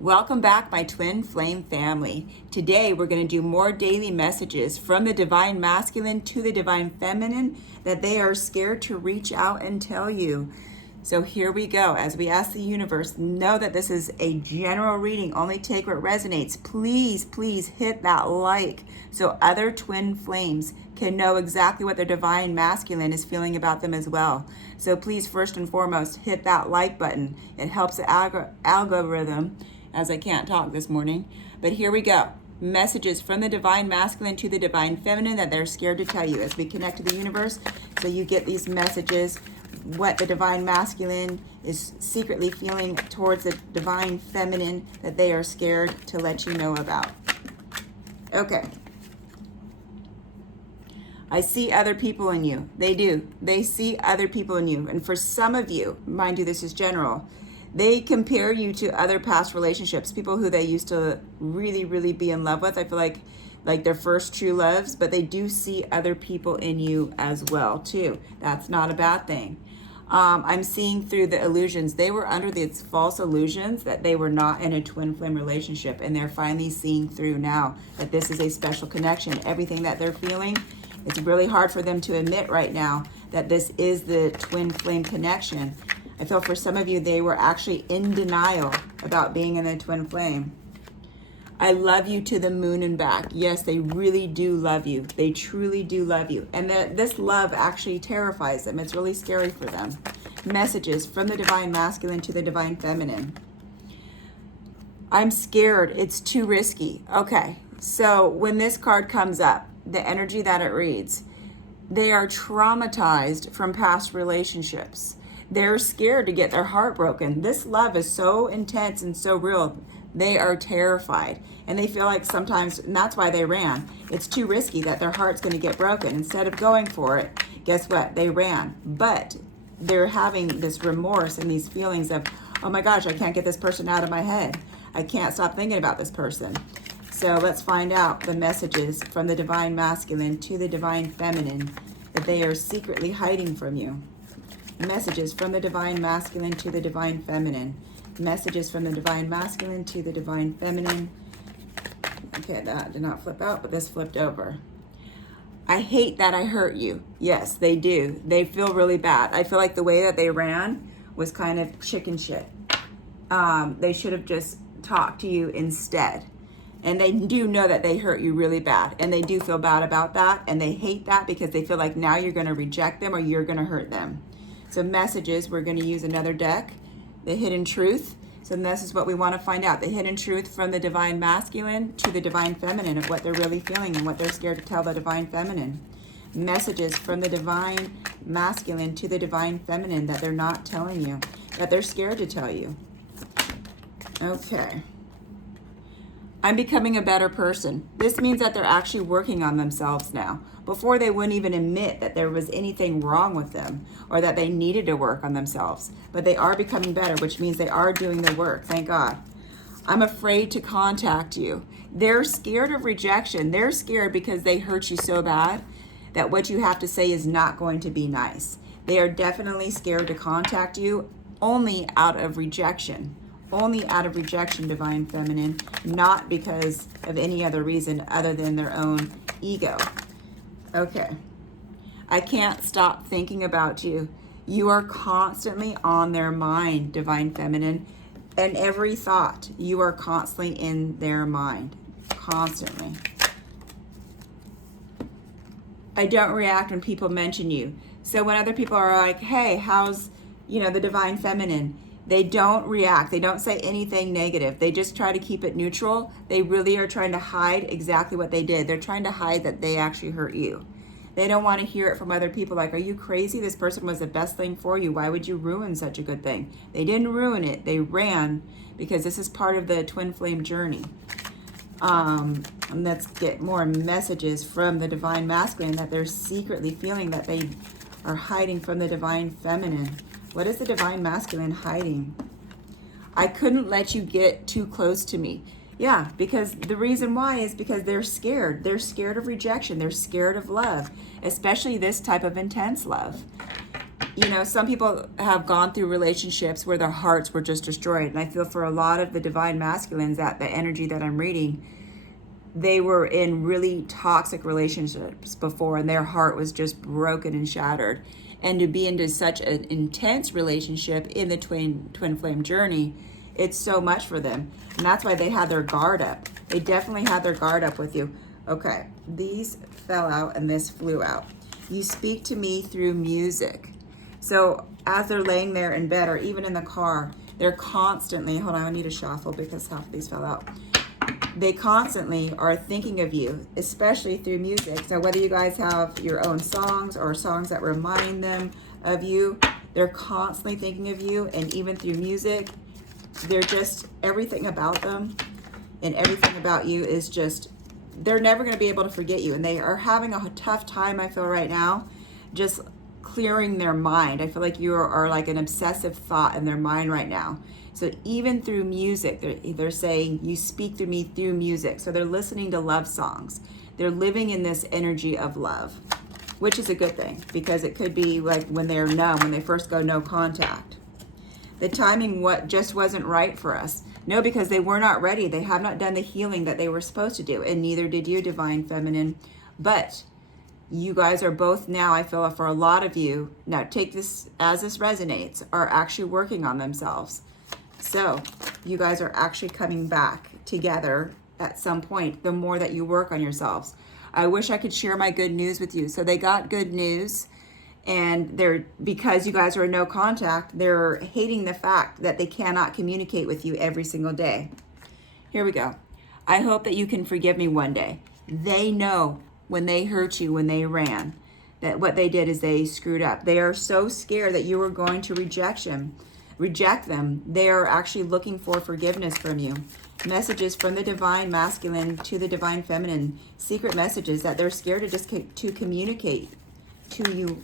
Welcome back, my twin flame family. Today we're going to do more daily messages from the divine masculine to the divine feminine that they are scared to reach out and tell you. So here we go. As we ask the universe, know that this is a general reading. Only take what resonates. Please hit that like so other twin flames can know exactly what their divine masculine is feeling about them as well. So please, first and foremost, hit that like button. It helps the algorithm, as I can't talk this morning. But here we go. Messages from the divine masculine to the divine feminine that they're scared to tell you as we connect to the universe. So you get these messages, what the divine masculine is secretly feeling towards the divine feminine that they are scared to let you know about. Okay. I see other people in you. They do. They see other people in you. And for some of you, mind you, this is general, they compare you to other past relationships, people who they used to really be in love with. I feel like their first true loves, but they do see other people in you as well too. That's not a bad thing. I'm seeing through the illusions. They were under these false illusions that they were not in a twin flame relationship, and they're finally seeing through now that this is a special connection. Everything that they're feeling, it's really hard for them to admit right now that this is the twin flame connection. I feel for some of you, they were actually in denial about being in the twin flame. I love you to the moon and back. Yes, they really do love you. They truly do love you. And this love actually terrifies them. It's really scary for them. Messages from the divine masculine to the divine feminine. I'm scared. It's too risky. Okay, so when this card comes up, the energy that it reads, they are traumatized from past relationships. They're scared to get their heart broken. This love is so intense and so real. They are terrified. And they feel like sometimes, and that's why they ran. It's too risky that their heart's going to get broken. Instead of going for it, guess what? They ran. But they're having this remorse and these feelings of, oh my gosh, I can't get this person out of my head. I can't stop thinking about this person. So let's find out the messages from the divine masculine to the divine feminine that they are secretly hiding from you. Messages from the divine masculine to the divine feminine. Messages from the divine masculine to the divine feminine. Okay, that did not flip out, but this flipped over. I hate that I hurt you. Yes, they do. They feel really bad. I feel like the way that they ran was kind of chicken shit. They should have just talked to you instead. And they do know that they hurt you really bad. And they do feel bad about that. And they hate that because they feel like now you're going to reject them or you're going to hurt them. So messages, we're going to use another deck, the hidden truth. So this is what we want to find out, the hidden truth from the divine masculine to the divine feminine of what they're really feeling and what they're scared to tell the divine feminine. Messages from the divine masculine to the divine feminine that they're not telling you, that they're scared to tell you. Okay. I'm becoming a better person. This means that they're actually working on themselves now. Before, they wouldn't even admit that there was anything wrong with them or that they needed to work on themselves. But they are becoming better, which means they are doing the work. Thank God. I'm afraid to contact you. They're scared of rejection. They're scared because they hurt you so bad that what you have to say is not going to be nice. They are definitely scared to contact you only out of rejection. Only out of rejection, divine feminine, not because of any other reason other than their own ego. Okay. I can't stop thinking about you. You are constantly on their mind, divine feminine. And every thought, you are constantly in their mind. Constantly. I don't react when people mention you. So when other people are like, hey, how's, the divine feminine? They don't react. They don't say anything negative. They just try to keep it neutral. They really are trying to hide exactly what they did. They're trying to hide that they actually hurt you. They don't want to hear it from other people like, are you crazy? This person was the best thing for you. Why would you ruin such a good thing? They didn't ruin it. They ran because this is part of the twin flame journey. And let's get more messages from the divine masculine that they're secretly feeling that they are hiding from the divine feminine. What is the divine masculine hiding? I couldn't let you get too close to me. Yeah, because the reason why is because they're scared. They're scared of rejection. They're scared of love, especially this type of intense love. you know, some people have gone through relationships where their hearts were just destroyed. And I feel for a lot of the divine masculines, that the energy that I'm reading, they were in really toxic relationships before and their heart was just broken and shattered. And to be into such an intense relationship in the twin flame journey, it's so much for them. And that's why they had their guard up. They definitely had their guard up with you. Okay, these fell out and this flew out. You speak to me through music. So as they're laying there in bed or even in the car, they're constantly, hold on, I need a shuffle because half of these fell out. They constantly are thinking of you, especially through music. So whether you guys have your own songs or songs that remind them of you, they're constantly thinking of you. And even through music, they're just, everything about them and everything about you is just, they're never going to be able to forget you. And they are having a tough time, I feel right now, just clearing their mind. I feel like you are like an obsessive thought in their mind right now. So even through music, they're saying, you speak through me through music. So they're listening to love songs. They're living in this energy of love, which is a good thing because it could be like when they're numb, when they first go no contact. The timing just wasn't right for us. No, because they were not ready. They have not done the healing that they were supposed to do, and neither did you, Divine Feminine. But you guys are both now, I feel for a lot of you, now take this as this resonates, are actually working on themselves. So you guys are actually coming back together at some point, the more that you work on yourselves. I wish I could share my good news with you. So they got good news, and they're, because you guys are in no contact, they're hating the fact that they cannot communicate with you every single day. Here we go. I hope that you can forgive me one day. They know when they hurt you, when they ran, that what they did is they screwed up. They are so scared that you were going to reject them. They are actually looking for forgiveness from you. Messages from the divine masculine to the divine feminine. Secret messages that they're scared to just to communicate to you.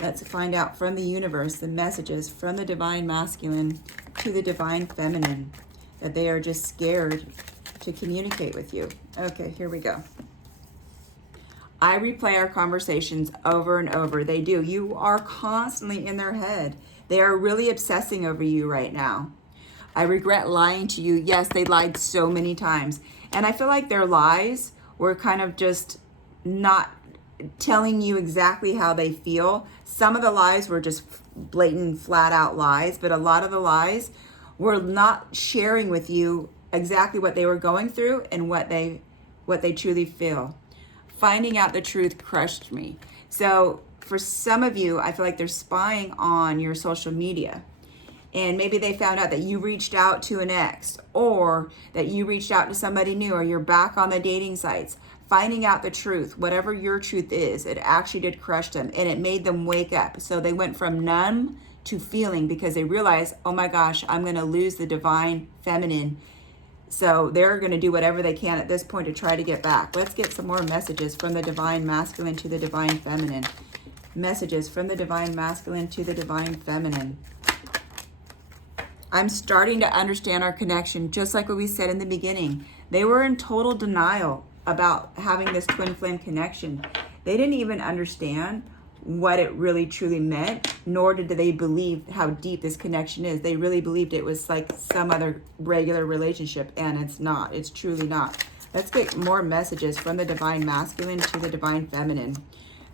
Let's find out from the universe the messages from the divine masculine to the divine feminine that they are just scared to communicate with you. Okay, here we go. I replay our conversations over and over. They do. You are constantly in their head. They are really obsessing over you right now. I regret lying to you. Yes, they lied so many times. And I feel like their lies were kind of just not telling you exactly how they feel. Some of the lies were just blatant, flat out lies, but a lot of the lies were not sharing with you exactly what they were going through and what they truly feel. Finding out the truth crushed me. So for some of you, I feel like they're spying on your social media. And maybe they found out that you reached out to an ex, or that you reached out to somebody new, or you're back on the dating sites. Finding out the truth, whatever your truth is, it actually did crush them, and it made them wake up. So they went from numb to feeling, because they realized, oh my gosh, I'm going to lose the divine feminine. So they're going to do whatever they can at this point to try to get back. Let's get some more messages from the divine masculine to the divine feminine. Messages from the divine masculine to the divine feminine. I'm starting to understand our connection, just like what we said in the beginning. They were in total denial about having this twin flame connection. They didn't even understand what it really truly meant, nor did they believe how deep this connection is. They really believed it was like some other regular relationship, and it's not. It's truly not. Let's get more messages from the divine masculine to the divine feminine.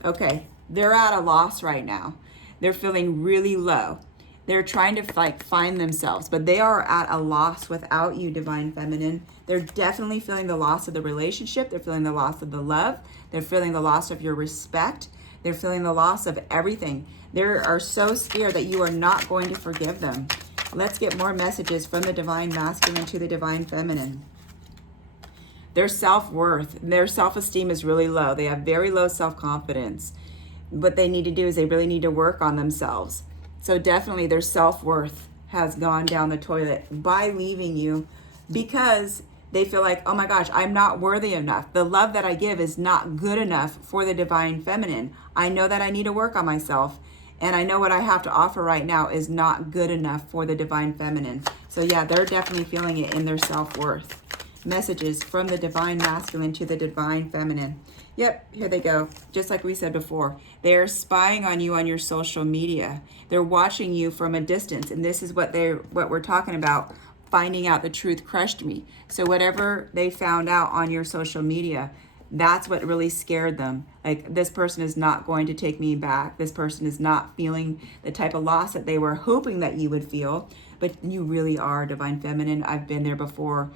Okay, they're at a loss right now. They're feeling really low. They're trying to find themselves, but they are at a loss without you, divine feminine. They're definitely feeling the loss of the relationship. They're feeling the loss of the love. They're feeling the loss of your respect. They're feeling the loss of everything. They are so scared that you are not going to forgive them. Let's get more messages from the divine masculine to the divine feminine. Their self-worth, their self-esteem is really low. They have very low self-confidence. What they need to do is they really need to work on themselves. So definitely their self-worth has gone down the toilet by leaving you, because they feel like, oh my gosh, I'm not worthy enough. The love that I give is not good enough for the divine feminine. I know that I need to work on myself, and I know what I have to offer right now is not good enough for the divine feminine. So yeah, they're definitely feeling it in their self-worth. Messages from the divine masculine to the divine feminine. Yep, here they go. Just like we said before, they're spying on you on your social media. They're watching you from a distance, and this is what we're talking about. Finding out the truth crushed me. So whatever they found out on your social media, that's what really scared them. Like, this person is not going to take me back. This person is not feeling the type of loss that they were hoping that you would feel. But you really are divine feminine. I've been there before.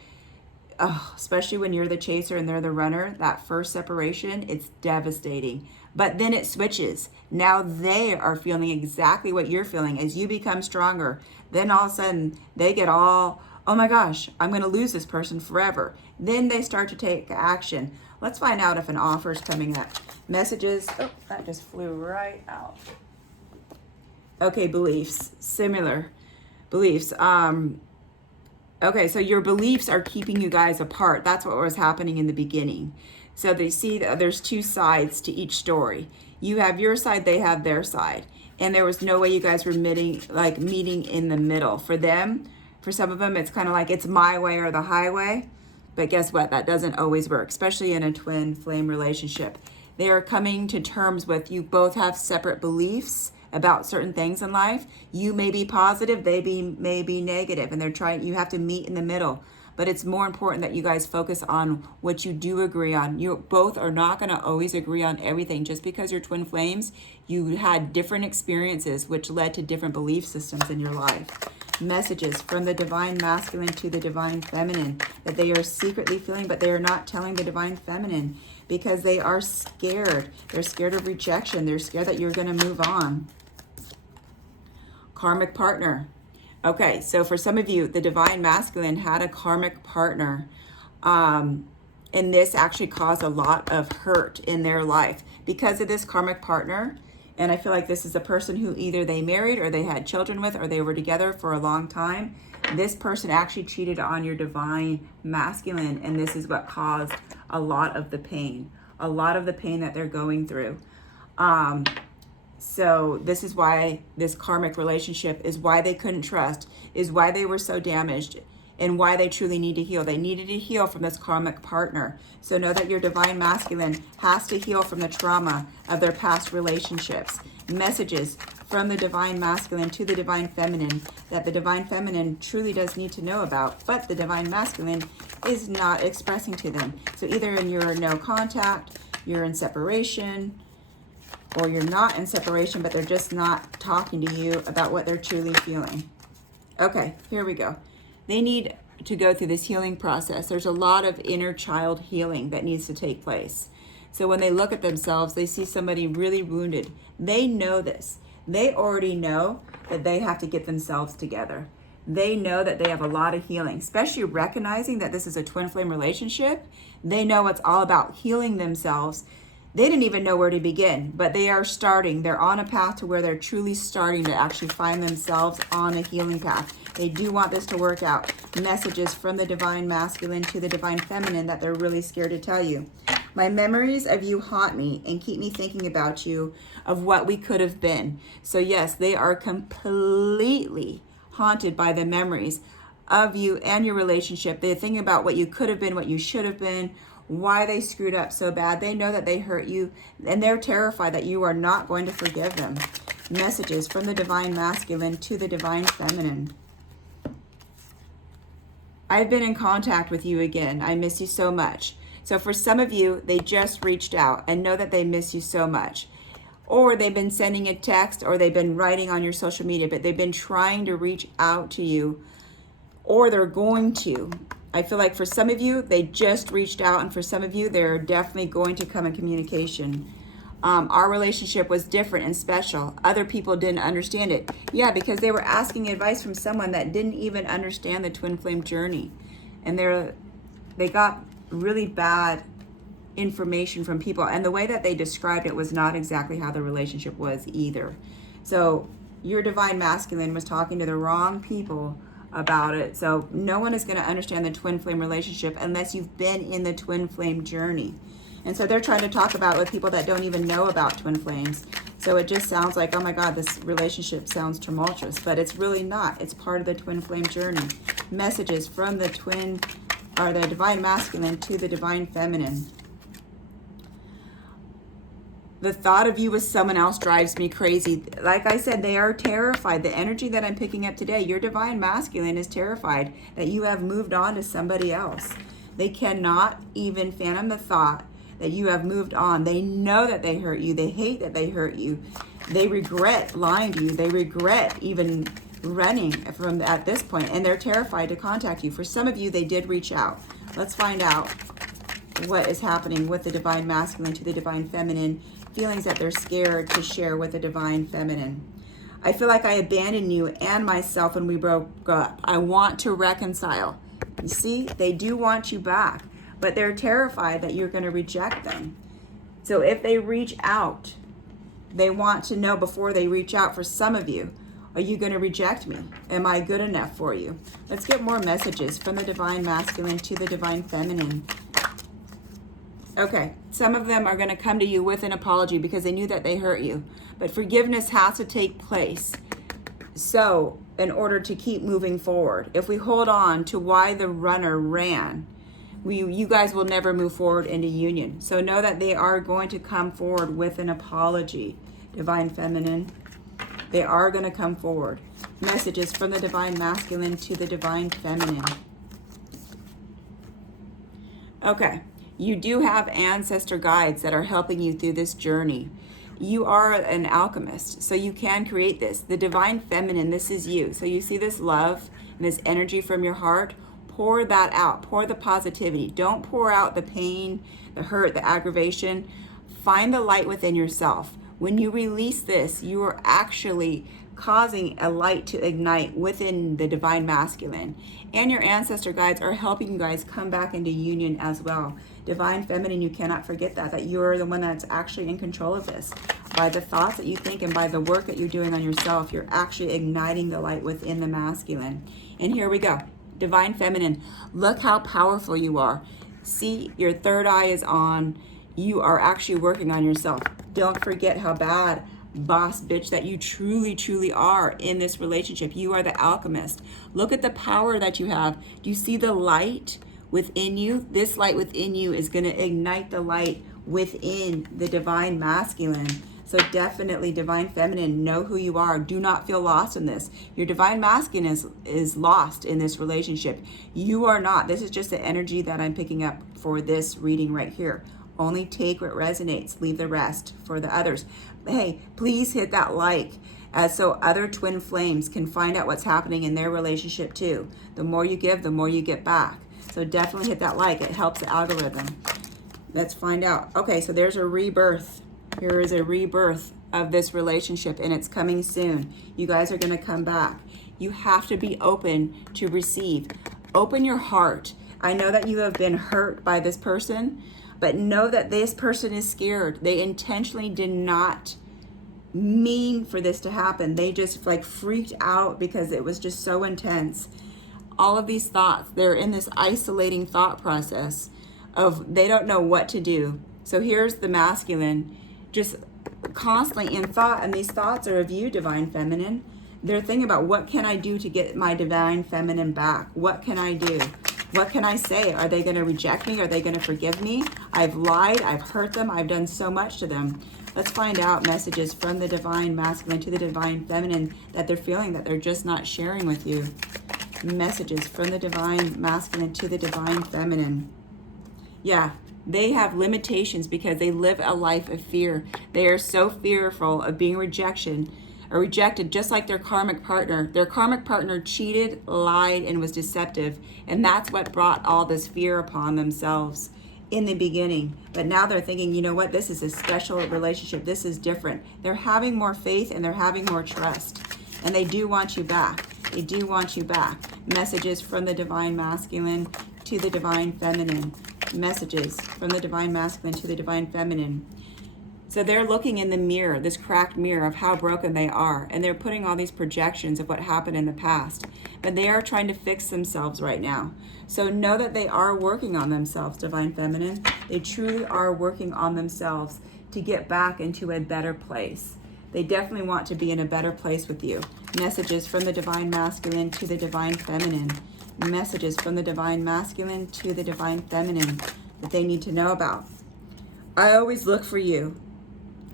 Oh, especially when you're the chaser and they're the runner, that first separation, it's devastating. But then it switches. Now they are feeling exactly what you're feeling as you become stronger. Then all of a sudden they get all, oh my gosh, I'm going to lose this person forever. Then they start to take action. Let's find out if an offer is coming up. Messages. Oh, that just flew right out. Okay, beliefs. Similar beliefs. Okay, so your beliefs are keeping you guys apart. That's what was happening in the beginning. So they see that there's two sides to each story. You have your side, they have their side. And there was no way you guys were meeting in the middle. For them, for some of them, it's kind of like it's my way or the highway. But guess what? That doesn't always work, especially in a twin flame relationship. They are coming to terms with you both have separate beliefs about certain things in life. You may be positive, they may be negative, and you have to meet in the middle. But it's more important that you guys focus on what you do agree on. You both are not going to always agree on everything. Just because you're twin flames, you had different experiences which led to different belief systems in your life. Messages from the divine masculine to the divine feminine that they are secretly feeling, but they are not telling the divine feminine because they are scared. They're scared of rejection. They're scared that you're going to move on. Karmic partner. Okay, so for some of you, the divine masculine had a karmic partner. And this actually caused a lot of hurt in their life because of this karmic partner. And I feel like this is a person who either they married or they had children with or they were together for a long time. This person actually cheated on your divine masculine, and this is what caused a lot of the pain. A lot of the pain that they're going through. So this is why this karmic relationship is why they couldn't trust, is why they were so damaged, and why they truly need to heal. They needed to heal from this karmic partner. So know that your divine masculine has to heal from the trauma of their past relationships. Messages from the divine masculine to the divine feminine that the divine feminine truly does need to know about, but the divine masculine is not expressing to them. So either in your no contact, you're in separation, or you're not in separation, but they're just not talking to you about what they're truly feeling. Okay, here we go. They need to go through this healing process. There's a lot of inner child healing that needs to take place. So when they look at themselves, they see somebody really wounded. They know this. They already know that they have to get themselves together. They know that they have a lot of healing, especially recognizing that this is a twin flame relationship. They know it's all about healing themselves. They didn't even know where to begin, but they are starting. They're on a path to where they're truly starting to actually find themselves on a healing path. They do want this to work out. Messages from the divine masculine to the divine feminine that they're really scared to tell you. My memories of you haunt me and keep me thinking about you, of what we could have been. So yes, they are completely haunted by the memories of you and your relationship. They're thinking about what you could have been, what you should have been, why they screwed up so bad. They know that they hurt you, and they're terrified that you are not going to forgive them. Messages from the divine masculine to the divine feminine. I've been in contact with you again. I miss you so much. So for some of you, they just reached out and know that they miss you so much. Or they've been sending a text, or they've been writing on your social media, but they've been trying to reach out to you, or they're going to. I feel like for some of you, they just reached out, and for some of you, they're definitely going to come in communication. Our relationship was different and special. Other people didn't understand it. Yeah, because they were asking advice from someone that didn't even understand the twin flame journey. And they got really bad information from people. And the way that they described it was not exactly how the relationship was either. So your divine masculine was talking to the wrong people about it. So no one is going to understand the twin flame relationship unless you've been in the twin flame journey. And so they're trying to talk about it with people that don't even know about twin flames. So it just sounds like, oh my God, this relationship sounds tumultuous, but it's really not. It's part of the twin flame journey. Messages from the twin or the divine masculine to the divine feminine. The thought of you with someone else drives me crazy. Like I said, they are terrified. The energy that I'm picking up today, your divine masculine is terrified that you have moved on to somebody else. They cannot even fathom the thought that you have moved on. They know that they hurt you. They hate that they hurt you. They regret lying to you. They regret even running from at this point, and they're terrified to contact you. For some of you, they did reach out. Let's find out what is happening with the divine masculine to the divine feminine. Feelings that they're scared to share with the divine feminine. I feel like I abandoned you and myself when we broke up. I want to reconcile. You see, they do want you back, but they're terrified that you're going to reject them. So if they reach out, they want to know before they reach out. For some of you, are you going to reject me? Am I good enough for you? Let's get more messages from the divine masculine to the divine feminine. Okay, some of them are going to come to you with an apology because they knew that they hurt you. But forgiveness has to take place. So, in order to keep moving forward, if we hold on to why the runner ran, you guys will never move forward into union. So know that they are going to come forward with an apology, divine feminine. They are going to come forward. Messages from the divine masculine to the divine feminine. Okay. You do have ancestor guides that are helping you through this journey. You are an alchemist, so you can create this. The divine feminine, this is you. So you see this love and this energy from your heart. Pour that out. Pour the positivity. Don't pour out the pain, the hurt, the aggravation. Find the light within yourself. When you release this, you are actually causing a light to ignite within the divine masculine. And your ancestor guides are helping you guys come back into union as well. Divine feminine, you cannot forget that you're the one that's actually in control of this. By the thoughts that you think and by the work that you're doing on yourself, you're actually igniting the light within the masculine. And here we go. Divine feminine, look how powerful you are. See, your third eye is on. You are actually working on yourself. Don't forget how bad boss bitch that you truly, truly are in this relationship. You are the alchemist. Look at the power that you have. Do you see the light within you? This light within you is going to ignite the light within the divine masculine. So definitely, divine feminine, know who you are. Do not feel lost in this. Your divine masculine is lost in this relationship. You are not. This is just the energy that I'm picking up for this reading right here. Only take what resonates. Leave the rest for the others. Hey, please hit that like so other twin flames can find out what's happening in their relationship too. The more you give, the more you get back. So definitely hit that like. It helps the algorithm. Let's find out. Okay, so there's a rebirth. Here is a rebirth of this relationship, and it's coming soon. You guys are going to come back. You have to be open to receive. Open your heart. I know that you have been hurt by this person, but know that this person is scared. They intentionally did not mean for this to happen. They just like freaked out because it was just so intense. All of these thoughts, they're in this isolating thought process of they don't know what to do. So here's the masculine just constantly in thought, and these thoughts are of you, divine feminine. They're thinking about, what can I do to get my divine feminine back? What can I do? What can I say? Are they going to reject me? Are they going to forgive me? I've lied. I've hurt them. I've done so much to them. Let's find out messages from the divine masculine to the divine feminine that they're feeling that they're just not sharing with you. Messages from the divine masculine to the divine feminine. Yeah, they have limitations because they live a life of fear. They are so fearful of being rejected, just like their karmic partner. Their karmic partner cheated, lied, and was deceptive. And that's what brought all this fear upon themselves in the beginning. But now they're thinking, you know what? This is a special relationship. This is different. They're having more faith and they're having more trust. And they do want you back. They do want you back. Messages from the divine masculine to the divine feminine. Messages from the divine masculine to the divine feminine. So they're looking in the mirror, this cracked mirror of how broken they are, and they're putting all these projections of what happened in the past. But they are trying to fix themselves right now. So know that they are working on themselves, divine feminine. They truly are working on themselves to get back into a better place. They definitely want to be in a better place with you. Messages from the divine masculine to the divine feminine. Messages from the divine masculine to the divine feminine that they need to know about. I always look for you.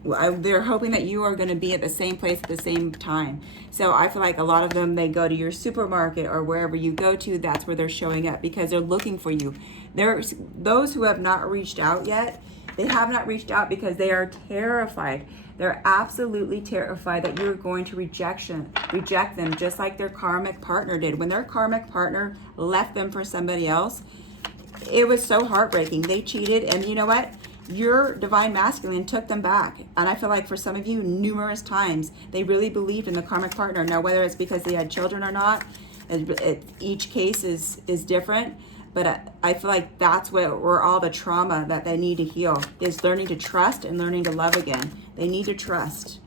They're hoping that you are going to be at the same place at the same time. So I feel like a lot of them, they go to your supermarket or wherever you go to, that's where they're showing up because they're looking for you. There's those who have not reached out yet. They have not reached out because they are terrified. They're absolutely terrified that you're going to reject them, just like their karmic partner did. When their karmic partner left them for somebody else, it was so heartbreaking. They cheated, and you know what? Your divine masculine took them back. And I feel like for some of you, numerous times, they really believed in the karmic partner. Now, whether it's because they had children or not, each case is different. But I feel like that's where all the trauma that they need to heal is learning to trust and learning to love again. They need to trust.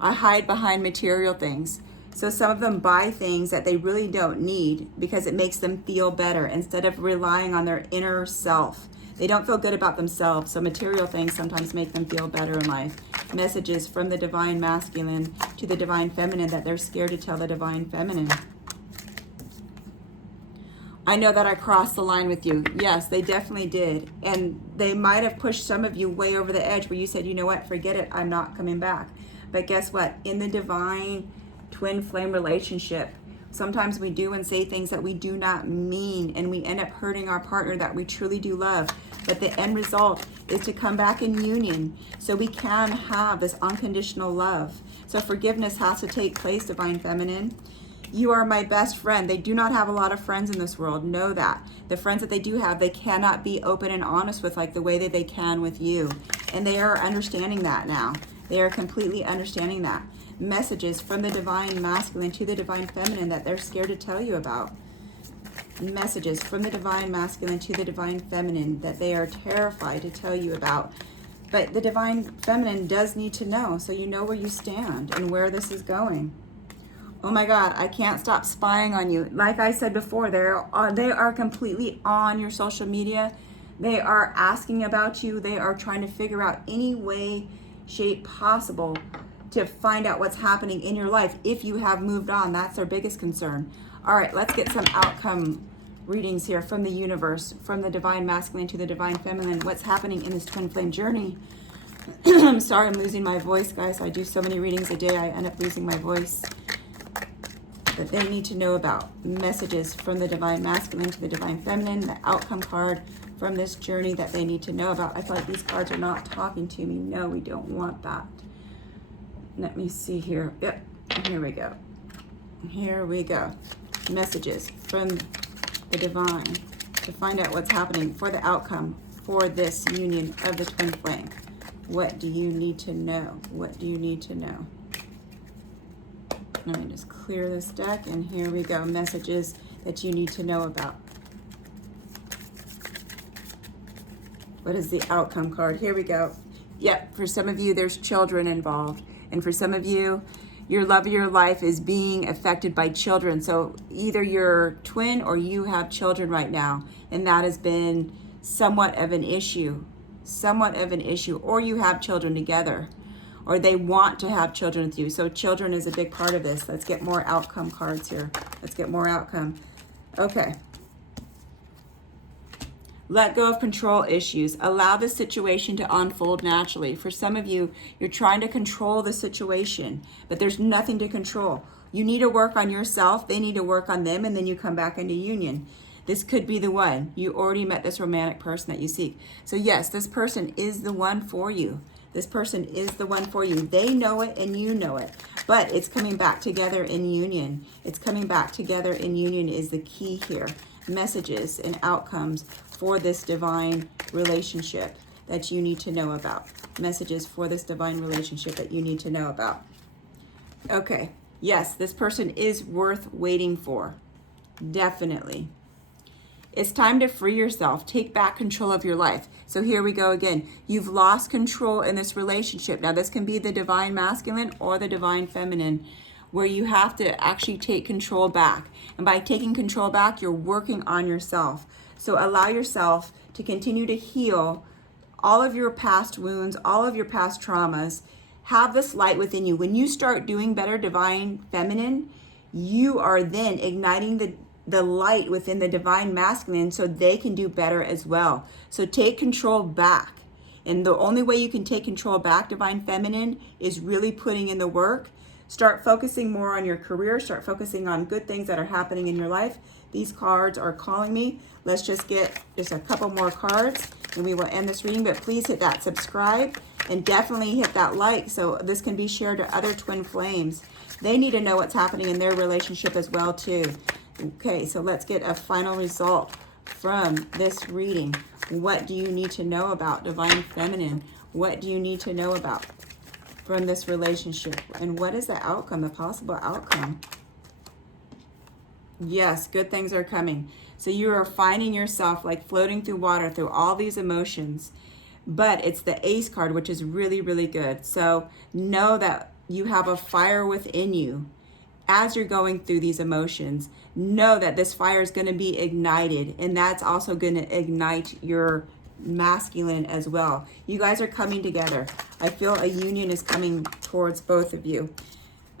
I hide behind material things. So some of them buy things that they really don't need because it makes them feel better instead of relying on their inner self. They don't feel good about themselves, so material things sometimes make them feel better in life. Messages from the divine masculine to the divine feminine that they're scared to tell the divine feminine. I know that I crossed the line with you. Yes, they definitely did. And they might have pushed some of you way over the edge where you said, you know what, forget it, I'm not coming back. But guess what? In the divine twin flame relationship, sometimes we do and say things that we do not mean, and we end up hurting our partner that we truly do love. But the end result is to come back in union so we can have this unconditional love. So forgiveness has to take place, divine feminine. You are my best friend. They do not have a lot of friends in this world. Know that. The friends that they do have, they cannot be open and honest with like the way that they can with you. And they are understanding that now. They are completely understanding that. Messages from the divine masculine to the divine feminine that they're scared to tell you about. Messages from the divine masculine to the divine feminine that they are terrified to tell you about. But the divine feminine does need to know, so you know where you stand and where this is going. Oh my God, I can't stop spying on you. Like I said before, they are completely on your social media. They are asking about you. They are trying to figure out any way, shape possible to find out what's happening in your life. If you have moved on, that's their biggest concern. All right, let's get some outcome readings here from the universe, from the divine masculine to the divine feminine. What's happening in this twin flame journey? I'm sorry, I'm losing my voice, guys. I do so many readings a day, I end up losing my voice. That they need to know about. Messages from the divine masculine to the divine feminine, the outcome card from this journey that they need to know about. I feel like these cards are not talking to me. No, we don't want that. Let me see here. Yep, here we go. Here we go. Messages from the divine to find out what's happening for the outcome for this union of the twin flame. What do you need to know? What do you need to know? Let me just clear this deck, and here we go. Messages that you need to know about. What is the outcome card? Here we go. Yep, for some of you, there's children involved. And for some of you, your love of your life is being affected by children. So either you're twin or you have children right now, and that has been somewhat of an issue. Or you have children together, or they want to have children with you. So children is a big part of this. Let's get more outcome cards here. Let's get more outcome. Okay. Let go of control issues. Allow the situation to unfold naturally. For some of you, you're trying to control the situation, but there's nothing to control. You need to work on yourself. They need to work on them, and then you come back into union. This could be the one. You already met this romantic person that you seek. So yes, this person is the one for you. This person is the one for you. They know it and you know it, but it's coming back together in union. It's coming back together in union is the key here. Messages and outcomes for this divine relationship that you need to know about. Messages for this divine relationship that you need to know about. Okay, yes, this person is worth waiting for. Definitely. It's time to free yourself. Take back control of your life. So here we go again. You've lost control in this relationship. Now this can be the divine masculine or the divine feminine, where you have to actually take control back. And by taking control back, you're working on yourself. So allow yourself to continue to heal all of your past wounds, all of your past traumas. Have this light within you. When you start doing better, divine feminine, you are then igniting the light within the divine masculine so they can do better as well. So take control back. And the only way you can take control back, divine feminine, is really putting in the work. Start focusing more on your career. Start focusing on good things that are happening in your life. These cards are calling me. Let's just get just a couple more cards and we will end this reading. But please hit that subscribe and definitely hit that like so this can be shared to other twin flames. They need to know what's happening in their relationship as well too. Okay, so let's get a final result from this reading. What do you need to know about divine feminine? What do you need to know about from this relationship? And what is the outcome, the possible outcome? Yes, good things are coming. So you are finding yourself like floating through water through all these emotions. But it's the Ace card, which is really, really good. So know that you have a fire within you. As you're going through these emotions, know that this fire is going to be ignited, and that's also going to ignite your masculine as well. You guys are coming together. I feel a union is coming towards both of you.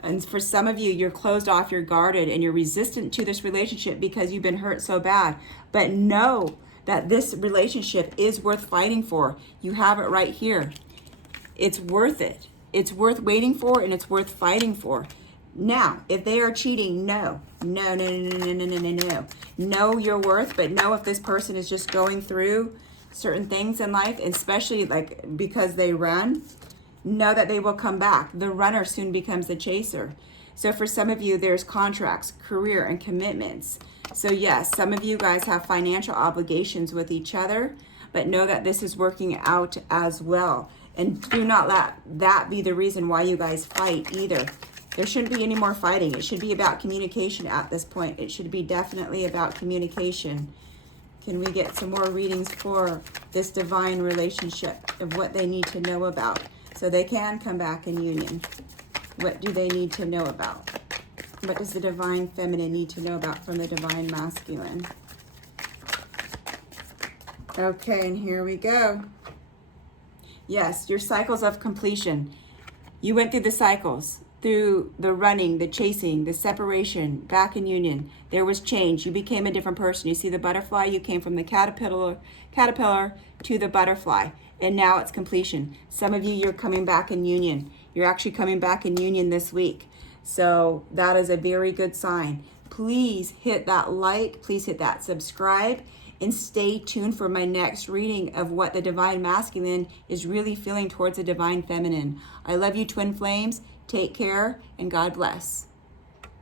And for some of you, you're closed off, you're guarded, and you're resistant to this relationship because you've been hurt so bad. But know that this relationship is worth fighting for. You have it right here. It's worth it. It's worth waiting for, and it's worth fighting for. Now, if they are cheating, no. Know your worth, but know if this person is just going through certain things in life, especially like because they run, know that they will come back. The runner soon becomes the chaser. So for some of you, there's contracts, career, and commitments. So yes, some of you guys have financial obligations with each other, but know that this is working out as well. And do not let that be the reason why you guys fight either. There shouldn't be any more fighting. It should be about communication at this point. It should be definitely about communication. Can we get some more readings for this divine relationship of what they need to know about so they can come back in union? What do they need to know about? What does the divine feminine need to know about from the divine masculine? Okay, and here we go. Yes, your cycles of completion. You went through the cycles. Through the running, the chasing, the separation, back in union, there was change. You became a different person. You see the butterfly, you came from the caterpillar to the butterfly, and now it's completion. Some of you, you're coming back in union. You're actually coming back in union this week. So that is a very good sign. Please hit that like, please hit that subscribe, and stay tuned for my next reading of what the divine masculine is really feeling towards the divine feminine. I love you, twin flames. Take care, and God bless.